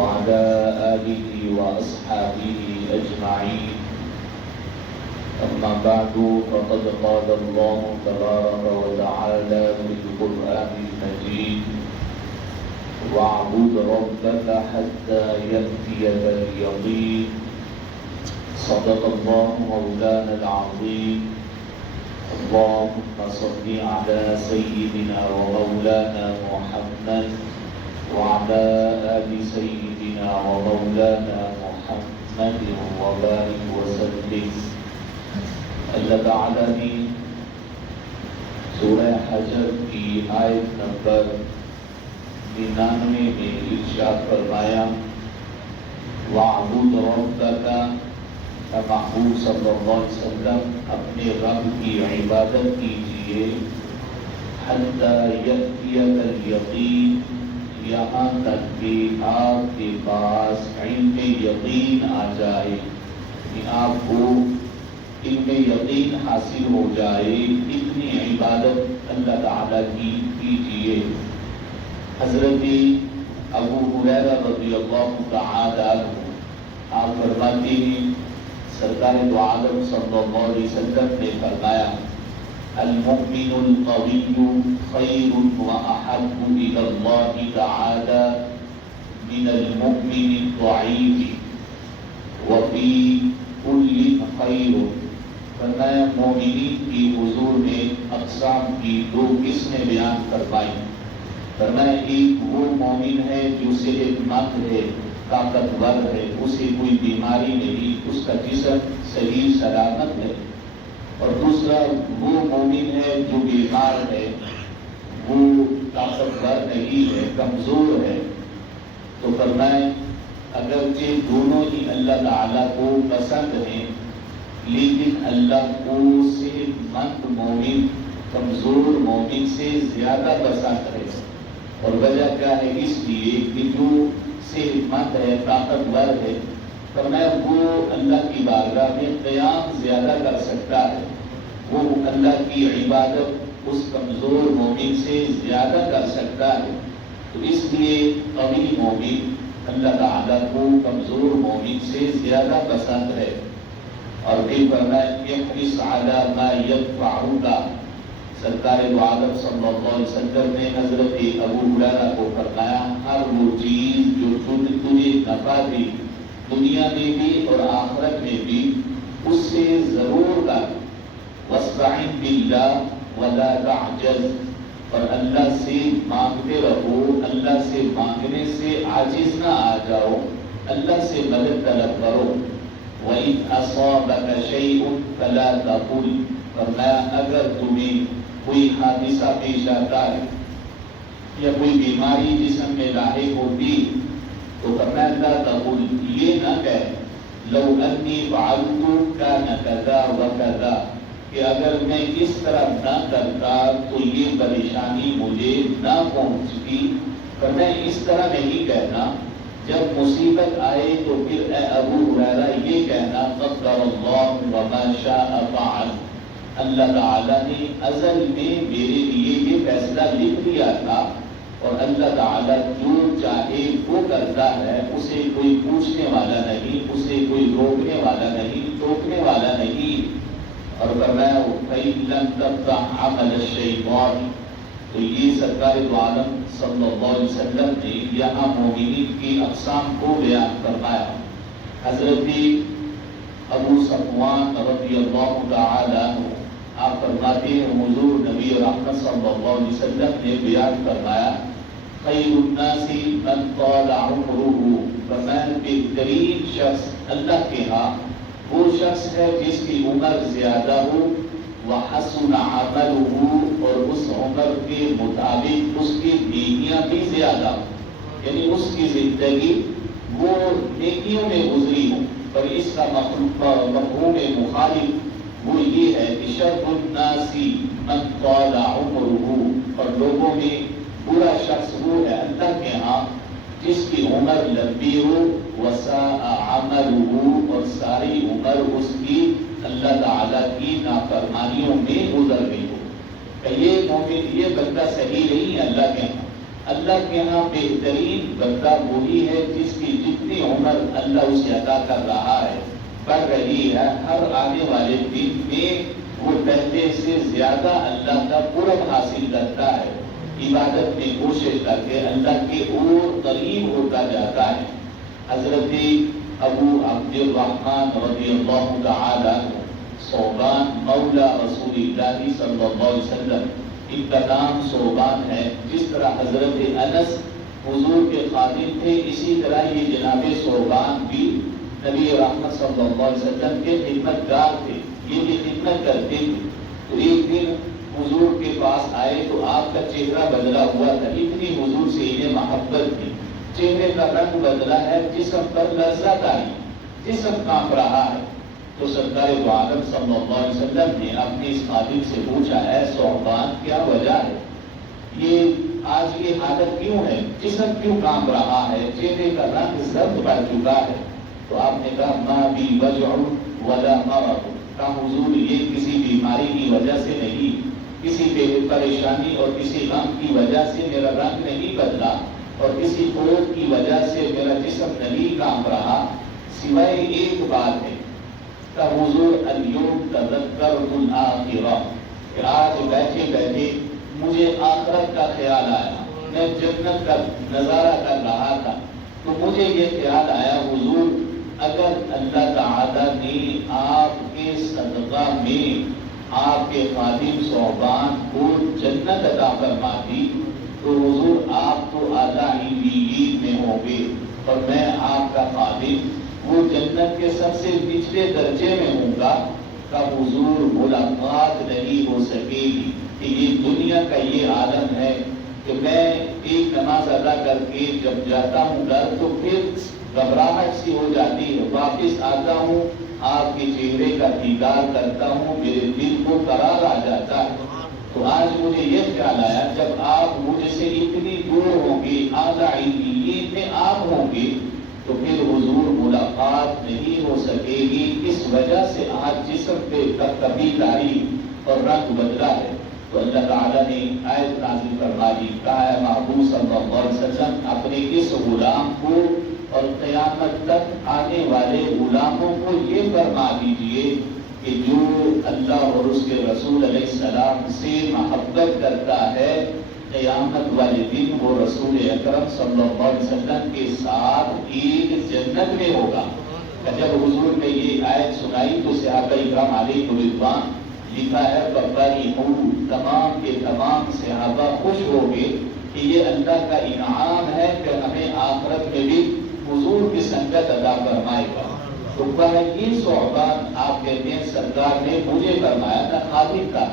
وعلى آله وأصحابه أجمعين. أما بعد فقد قال الله تبارك وتعالى في القرآن المجيد: واعبد ربك حتى يأتيك اليقين. صدق الله مولانا العظيم. اللهم صل على سيدنا ومولانا محمد وعلى آل سيدنا ومولانا محمد وبارك وسلم. اللہ تعالیٰ نے سورہ حجر کی آیت نمبر 99 میں ارشاد فرمایا: وَاعْبُدْ رَبَّكَ، محبوب صلی اللہ علیہ وسلم اپنے رب کی عبادت کیجیے، حَتَّى يَأْتِيَكَ الْيَقِينُ، یہاں تک کہ آپ کے پاس علم یقین آ جائے، کہ آپ کو علم یقین حاصل ہو جائے، اتنی عبادت اللہ تعالیٰ کی کیجیے۔ حضرت ابو ہریرہ رضی اللہ تعالی عنہ آپ فرماتے ہیں، سرکار دو عالم صلی اللہ علیہ وسلم نے فرمایا: المؤمن القوی خیر واحب الی اللہ تعالی من المؤمن الضعیف وفی کل خیر۔ فرمایا مومنین کی حضور نے اقسام کی دو قسمیں بیان فرمائی۔ فرمایا ایک وہ مومن ہے جو صحت مند ہے، طاقتور ہے، اسے کوئی بیماری نہیں، اس کا جسم صحیح سلامت ہے۔ اور دوسرا وہ مومن ہے جو بیمار ہے، وہ طاقتور نہیں ہے، کمزور ہے۔ تو فرمائے اگرچہ دونوں ہی اللہ تعالیٰ کو پسند ہیں، لیکن اللہ کو صحت مند مومن کمزور مومن سے زیادہ پسند ہے۔ اور وجہ کیا ہے؟ اس لیے کہ جو صحت مند ہے، طاقتور ہے، فرمایا وہ اللہ کی بارگاہ میں قیام زیادہ کر سکتا ہے، وہ اللہ کی عبادت اس کمزور مومن سے زیادہ کر سکتا ہے۔ تو اس لیے قوی مومن اللہ تعالیٰ کو کمزور مومن سے زیادہ پسند ہے۔ اور پھر فرمایا احرص علی ما ينفعک، سرکار دو عالم صلی اللہ علیہ وسلم نے حضرت ابو ہریرہ کو فرمایا ہر وہ چیز جو تجھے نفع دے دنیا میں بھی اور آخرت میں بھی، اس سے ضرور کر۔ واستعن باللہ ولا تعجز، اور اللہ سے مانگتے رہو، اللہ سے مانگنے سے عاجز نہ آ جاؤ، اللہ سے مدد طلب کرو۔ وَإِنْ أَصَابَكَ شَيْءٌ فَلَا تَقُلْ، فرمایا اگر تمہیں کوئی حادثہ پیش آتا ہے یا کوئی بیماری جسم میں لاحق ہوتی تو فرمایا لا تقل، یہ نہ کہہ لو انی فعلت کان کذا وکذا، کہ اگر میں اس طرح نہ کرتا تو یہ پریشانی مجھے نہ پہنچتی۔ فرمایا اس طرح نہیں کہنا، جب مصیبت آئے تو پھر اے ابو ہریرہ یہ کہنا قدر اللہ وما شاء فعل، اللہ تعالیٰ نے ازل میں میرے لیے یہ فیصلہ لکھ دیا تھا، اور اللہ تعالیٰ جو چاہے وہ کرتا ہے، اسے کوئی پوچھنے والا نہیں، اسے کوئی روکنے والا نہیں، ٹوکنے والا نہیں۔ اور فرمایا فَإِن لَمْ تَفْتَحْ عَمَلَ الشَّيْطَانِ، تو یہ سرکار دو عالم صلی اللہ علیہ وسلم نے یہاں مومنین کی اقسام کو بیان فرمایا۔ حضرت ابو صفوان رضی اللہ تعالی عنہ آپ فرماتے ہیں حضور نبی رحمت صلی اللہ علیہ وسلم نے بیان فرمایا خیر الناس من طال عمرہ، فرمایا بہترین شخص اللہ کے ہاں وہ شخص ہے جس کی عمر زیادہ ہو، وحسن عملہ، اور اس عمر کے مطابق اس کی نیکیاں بھی زیادہ ہو، یعنی اس کی زندگی وہ نیکیوں میں گزری ہو۔ پر اس کا مفہوم مخالف وہ یہ ہے کہ شر الناس من طال عمرہ، اور لوگوں میں برا شخص وہ ہے اللہ کے ہاں جس کی عمر لمبی ہو، وساء عملہ، اور ساری عمر اس کی اللہ تعالیٰ کی نافرمانیوں میں گزر گئی ہو۔ کہ یہ مومن، یہ بندہ صحیح نہیں ہے اللہ کے ہاں، اللہ کے یہاں بہترین بندہ وہی ہے جس کی جتنی عمر اللہ اسے عطا کر رہا ہے، بڑھ رہی ہے، ہر آنے والے دن میں وہ پہلے سے زیادہ اللہ کا قرب حاصل کرتا ہے، عبادت میں کوشش کر کے اللہ کے اور قریب ہوتا جاتا ہے۔ حضرت ابو عبد الرحمن رضی اللہ تعالی عنہ ثوبان مولا رسول اللہ صلی اللہ علیہ وسلم، ان کا نام ثوبان ہے۔ جس طرح حضرت انس حضور کے خادم تھے، اسی طرح یہ جناب ثوبان بھی نبی رحمت صلی اللہ علیہ وسلم کے خدمتگار تھے، یہ بھی خدمت کرتے تھے۔ تو ایک دن حضور کے پاس آئے تو آپ کا چہرہ بدلا ہوا تھا، اتنی حضور سے انہیں محبت تھی، چہرے کا رنگ بدلا ہے، جسم پر لذت آئی، جسم کانپ رہا ہے۔ تو سرکار دو عالم صلی اللہ علیہ وسلم نے اپنے اس خادم سے پوچھا، اے ثوبان کیا وجہ ہے، یہ آج یہ حالت کیوں ہے، جسم کیوں کانپ رہا ہے، چہرے کا رنگ زرد پڑ چکا ہے؟ تو آپ نے کہا ما بی وجع ولا مرض، کہا حضور یہ کسی بیماری کی وجہ سے نہیں، کسی پریشانی اور کسی غم کی وجہ سے میرا رنگ نہیں بدلا اور کسی خوف کی وجہ سے میرا جسم نہیں کانپ رہا، سوائے ایک بات ہے کہ حضور الیوم تذکرت الآخرہ، کہ آج بیٹھے بیٹھے مجھے آخرت کا خیال آیا، میں جنت کا نظارہ کر رہا تھا تو مجھے یہ خیال آیا حضور اگر اللہ تعالیٰ نے آپ کے صدقہ میں آپ کے خادم ثوبان کو جنت عطا فرما دی تو حضور آپ تو اعلیٰ علیین میں ہوں گے اور میں آپ کا خادم وہ جنت کے سب سے نچلے درجے میں ہوں گا، کہ حضور ملاقات نہیں ہو سکے گی، کہ یہ دنیا کا یہ عالم ہے کہ میں ایک نماز ادا کر کے جب جاتا ہوں گھر تو پھر گھبراہٹ سی ہو جاتی ہے، واپس آتا ہوں آپ کے چہرے کا دیدار کرتا ہوں، میرے دل کو قرار آ جاتا ہے۔ تو آج مجھے یہ خیال آیا جب آپ مجھ سے اتنی دور ہوں گے، اعلیٰ علیین میں آپ ہوں گے تو پھر حضور ملاقات نہیں ہو سکے گی، اس وجہ سے آج جسم پہ کبھی تاریخ اور رنگ بدلا ہے۔ تو اللہ تعالیٰ نے آیت نازل فرما دی، کہا ہے محبوب صلی اللہ علیہ وسلم اپنے اس غلام کو اور قیامت تک آنے والے غلاموں کو یہ فرما دیجئے کہ جو اللہ اور اس کے رسول علیہ السلام سے محبت کرتا ہے، قیامت والے دن وہ رسول اکرم صلی اللہ علیہ وسلم کے ساتھ ایک جنت میں ہوگا۔ جب حضور نے یہ آیت سنائی تو صحابہ اکرام علیہ رضوان، لکھا ہے ببری تمام کے تمام صحابہ خوش ہو گئے کہ یہ اللہ کا انعام ہے کہ ہمیں آخرت میں بھی حضور کی سنگت عطا فرمائے گا۔ تو یہ ثوبان آپ کہتے ہیں سرکار نے مجھے فرمایا تھا خادم کا،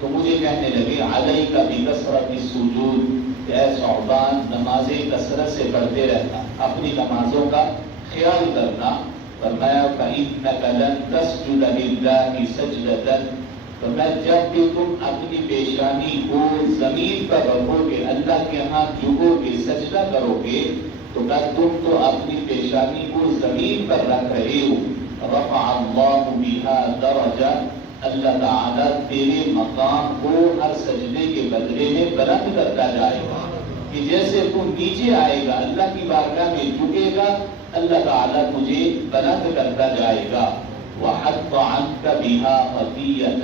تو مجھے کہنے لگے علیک بکثرت السجود، اے ثوبان نمازیں کثرت سے پڑھتے رہنا، اپنی نمازوں کا خیال کرنا۔ فرمایا فإنک لن تسجد للہ سجدۃ، فرمایا جب بھی تم اپنی پیشانی کو زمین پر رکھو گے، اللہ کے ہاں جھکو گے، سجدہ کرو گے، تو تم تو اپنی پیشانی کو زمین پر رکھ رہے ہو، رفع اللہ بها درجہ، اللہ تعالیٰ تیرے مقام کو ہر سجدے کے بدلے میں بلند کرتا جائے گا، کہ جیسے تم نیچے آئے گا اللہ کی بارگاہ میں جھکے گا، اللہ تعالیٰ تجھے بلند کرتا جائے گا۔ وحط عنک بها خطیئۃ،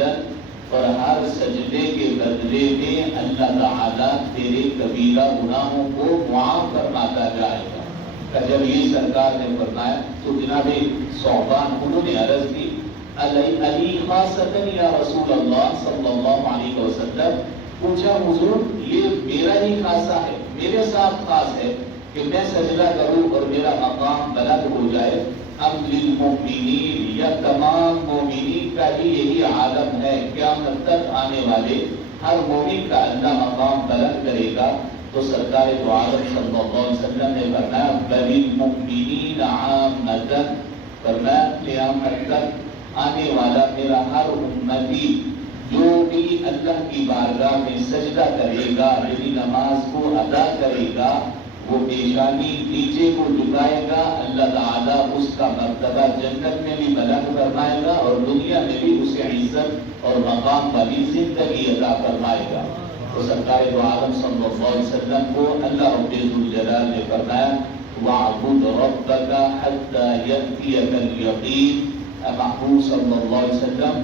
اور ہر سجدے کے بدلے میں اللہ تعالیٰ تیرے کبیرہ گناہوں کو معاف فرماتا جائے گا۔ جب یہ سرکار نے فرمایا تو جناب ثوبان انہوں نے عرض کی علی خاصتاً یا رسول اللہ صلی اللہ علیہ وسلم، پوچھا حضور یہ میرا ہی خاصہ ہے، میرے ساتھ خاص ہے کہ میں سجدہ کروں اور میرا مقام بلند ہو جائے، ام للمؤمنین، یا تمام مومنین کا ہی یہی عالم ہے، قیامت تک آنے والے ہر مومن کا اللہ مقام بلند کرے گا؟ تو سرکار دو عالم صلی اللہ علیہ وسلم نے فرمایا بل المؤمنین عامۃ، فرمایا قیامت تک آنے والا میرا ہر امتی جو بھی اللہ کی بارگاہ میں سجدہ کرے گا، یعنی نماز کو ادا کرے گا، وہ پیشانی نیچے کو جھکائے گا، اللہ تعالیٰ اس کا مرتبہ جنت میں بھی بلند فرمائے گا اور دنیا میں بھی اسے عزت اور مقام والی زندگی عطا فرمائے گا۔ تو سرکار دو عالم صلی اللہ علیہ وسلم کو اللہ رب ذوالجلال نے فرمایا وَاعْبُدْ رَبَّكَ حَتَّى يَأْتِيَكَ الْيَقِينُ، اے محبوب صلی اللہ علیہ وسلم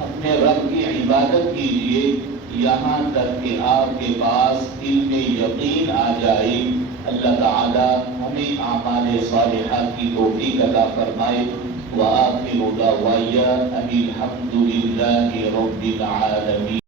اپنے رب کی عبادت کیجئے یہاں تک کہ آپ کے پاس علم یقین آ جائے۔ اللہ تعالی ہمیں اعمال صالحات کی توفیق عطا فرمائے۔ وآخر دعوایا ان الحمد للہ رب العالمین۔